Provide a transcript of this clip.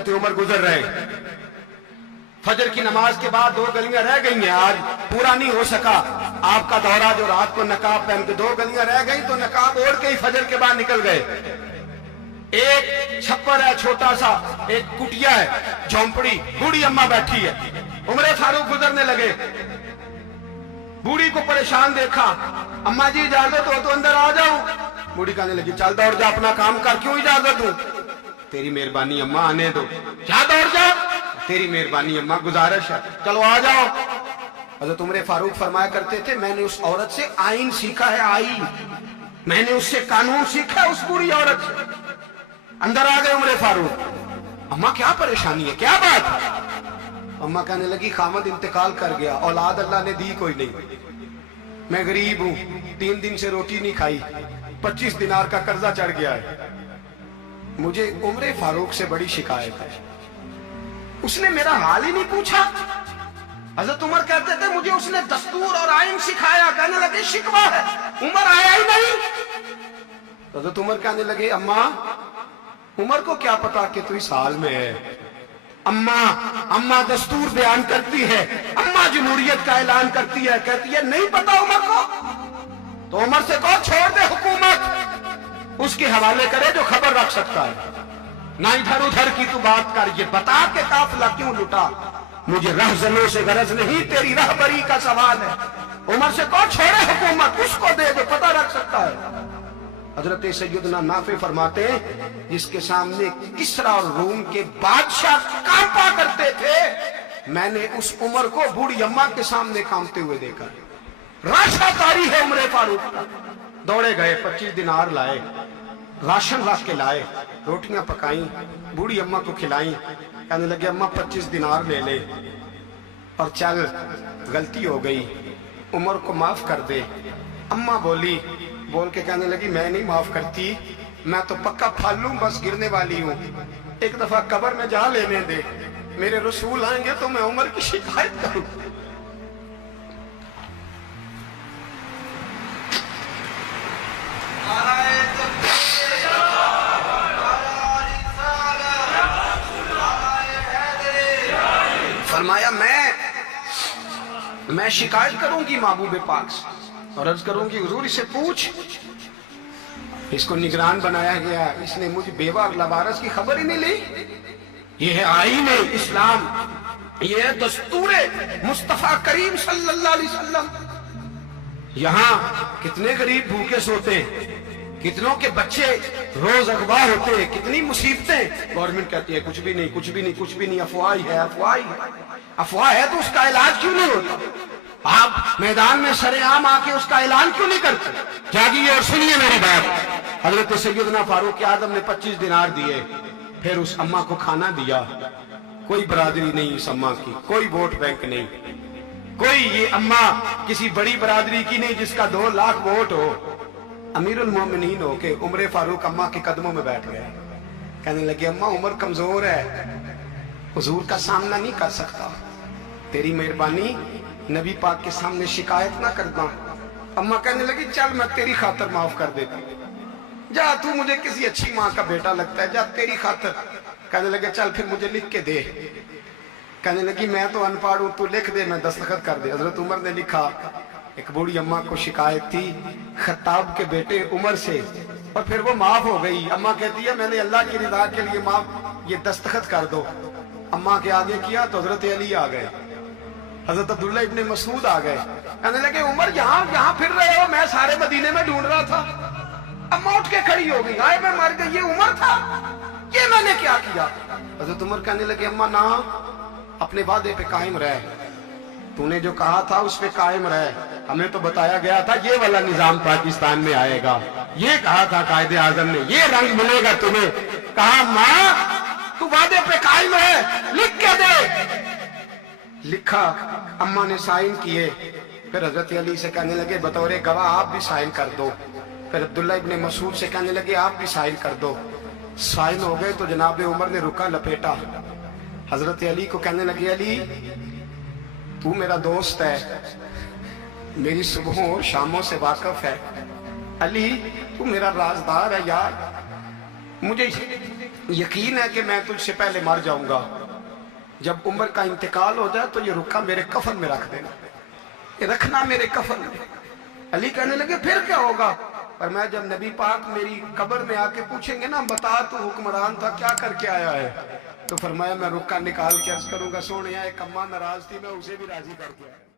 حضرت عمر گزر رہے، فجر کی نماز کے بعد 2 گلیاں رہ گئی ہیں، آج پورا نہیں ہو سکا آپ کا دورہ، جو رات کو نقاب پہن کے 2 گلیاں رہ گئی تو نقاب اوڑھ کے ہی فجر کے بعد نکل گئے۔ ایک چھپر ہے چھوٹا سا، ایک کٹیا ہے جھونپڑی، بوڑھی اماں بیٹھی ہے، عمر فاروق گزرنے لگے، بوڑھی کو پریشان دیکھا، اماں جی اجازت ہو تو اندر آ جاؤں؟ بوڑھی کہنے لگی چل دوڑ جا اپنا کام کر، کیوں اجازت دوں؟ تیری مہربانی اماں آنے دو، جا دوڑ جا، تیری مہربانی اماں گزارش ہے، چلو آ جاؤ۔ حضرت عمر فاروق فرمایا کرتے تھے میں نے اس عورت سے آئین سیکھا ہے، آئین، میں نے اس سے قانون سیکھا ہے، اس بوڑھی عورت سے۔ اندر آ گئے عمر فاروق، اماں کیا پریشانی ہے، کیا بات ہے؟ اماں کہنے لگی خامد انتقال کر گیا، اولاد اللہ نے دی کوئی نہیں، میں غریب ہوں، 3 دن سے روٹی نہیں کھائی، 25 دینار کا قرضہ چڑھ گیا ہے، مجھے عمر فاروق سے بڑی شکایت ہے، اس نے میرا حال ہی نہیں پوچھا۔ حضرت عمر کہتے تھے مجھے اس نے دستور اور آئین سکھایا، کہنے لگے شکوہ ہے، عمر آیا ہی نہیں۔ حضرت عمر کہنے لگے اماں، عمر کو کیا پتا کہ تو اس حال میں ہے، اماں دستور بیان کرتی ہے، اماں جمہوریت کا اعلان کرتی ہے، کہتی ہے نہیں پتا عمر کو، تو عمر سے کہو چھوڑ دے حکومت، اس کے حوالے کرے جو خبر رکھ سکتا ہے، نہ ادھر ادھر کی تو بات کر، یہ بتا کہ قافلہ کیوں لٹا، مجھے رہزنوں سے غرض نہیں، تیری رہبری کا سوال ہے، عمر سے کہو چھوڑے حکومت، اس کو دے جو پتہ رکھ سکتا ہے۔ حضرت سیدنا نافع فرماتے ہیں جس کے سامنے کسرا اور روم کے بادشاہ کانپا کرتے تھے، میں نے اس عمر کو بوڑھی اماں کے سامنے کانپتے ہوئے دیکھا۔ راشا تاری ہے عمر فاروق کا، دوڑے گئے، 25 دینار لائے، راشن رکھ کے لائے، روٹیاں پکائیں، بوڑھی اماں کو کھلائیں، کہنے لگے اماں 25 دینار لے لے اور چل، غلطی ہو گئی، عمر کو معاف کر دے۔ اماں بول کے کہنے لگی میں نہیں معاف کرتی، میں تو پکا پھالوں، بس گرنے والی ہوں، ایک دفعہ قبر میں جا لینے دے، میرے رسول آئیں گے تو میں عمر کی شکایت کروں۔ فرمایا میں شکایت کروں گی محبوب پاک سے اور عرض کروں گی حضور اسے پوچھ، اس کو نگران بنایا گیا، اس نے مجھ بیوہ اور لوارث کی خبر ہی نہیں لی، یہ ہے آئین اسلام، یہ ہے دستور مصطفیٰ کریم صلی اللہ علیہ وسلم۔ یہاں کتنے غریب بھوکے سوتے ہیں، کتنوں کے بچے روز اغوا ہوتے ہیں، کتنی مصیبتیں، گورنمنٹ کہتی ہے کچھ بھی نہیں کچھ بھی نہیں کچھ بھی نہیں، افواہ ہے، افواہ ہے تو اس کا علاج کیوں نہیں ہوتا؟ آپ میدان میں سرے عام آ کے اس کا اعلان کیوں نہیں کرتے؟ جاگیے اور سنیے میری بات۔ حضرت سیدنا فاروق اعظم نے 25 دینار دیے، پھر اس اماں کو کھانا دیا، کوئی برادری نہیں اس اماں کی، کوئی ووٹ بینک نہیں، کوئی یہ اماں کسی بڑی برادری کی نہیں جس کا 2 لاکھ ووٹ ہو، امیر المومنین ہو کے عمر فاروق اماں کے قدموں میں بیٹھ گئے، کہنے لگے اماں عمر کمزور ہے، حضور کا سامنا نہیں کر سکتا، تیری مہربانی نبی پاک کے سامنے شکایت نہ کرنا۔ اماں کہنے لگی چل میں تیری خاطر معاف کر دیتی، جا تو مجھے کسی اچھی ماں کا بیٹا لگتا ہے، جا تیری خاطر۔ کہنے لگے چل پھر مجھے لکھ کے دے، کہنے لگی میں تو ان پڑھ ہوں، تو لکھ دے میں دستخط کر دے۔ حضرت عمر نے لکھا، ایک بوڑھی اماں کو شکایت تھی خطاب کے بیٹے عمر سے، اور پھر وہ معاف ہو گئی۔ اماں کہتی ہے میں نے اللہ کی رضا کے لیے معاف، یہ دستخط کر دو۔ اماں کے آگے کیا تو حضرت علی آ گئے، حضرت عبداللہ ابن مسعود آ گئے، کہنے لگے عمر یہاں پھر رہے ہو، میں سارے مدینے میں ڈھونڈ رہا تھا۔ اماں اٹھ کے کھڑی ہو گئی، آئے میں مر گئی، یہ عمر تھا، یہ میں نے کیا کیا؟ حضرت عمر کہنے لگے اماں نہ، اپنے وعدے پہ قائم رہ، تو نے جو کہا تھا اس پہ قائم رہ، ہمیں تو بتایا گیا تھا یہ والا نظام پاکستان میں آئے گا، یہ کہا تھا قائد اعظم نے، یہ رنگ ملے گا تمہیں۔ کہا ماں تو وعدے پہ قائم ہے، لکھ کے دے۔ لکھا، اماں نے سائن کیے، پھر حضرت علی سے کہنے لگے بطور گواہ آپ بھی سائن کر دو، پھر عبداللہ ابن مسعود سے کہنے لگے آپ بھی سائن کر دو۔ سائن ہو گئے تو جناب عمر نے رکا لپیٹا، حضرت علی کو کہنے لگے علی تو میرا دوست ہے، میری صبحوں اور شاموں سے واقف ہے، علی تو میرا رازدار ہے یار، مجھے یقین ہے کہ میں تجھ سے پہلے مر جاؤں گا، جب عمر کا انتقال ہو جائے تو یہ رکا میرے کفن میں رکھ دینا، یہ رکھنا میرے کفن میں۔ علی کہنے لگے پھر کیا ہوگا؟ اور میں جب نبی پاک میری قبر میں آ کے پوچھیں گے نا بتا تو حکمران تھا کیا کر کے آیا ہے، تو فرمایا میں رکا نکال کے عرض کروں گا سونے ایک اماں ناراض تھی میں اسے بھی راضی کر کے آیا۔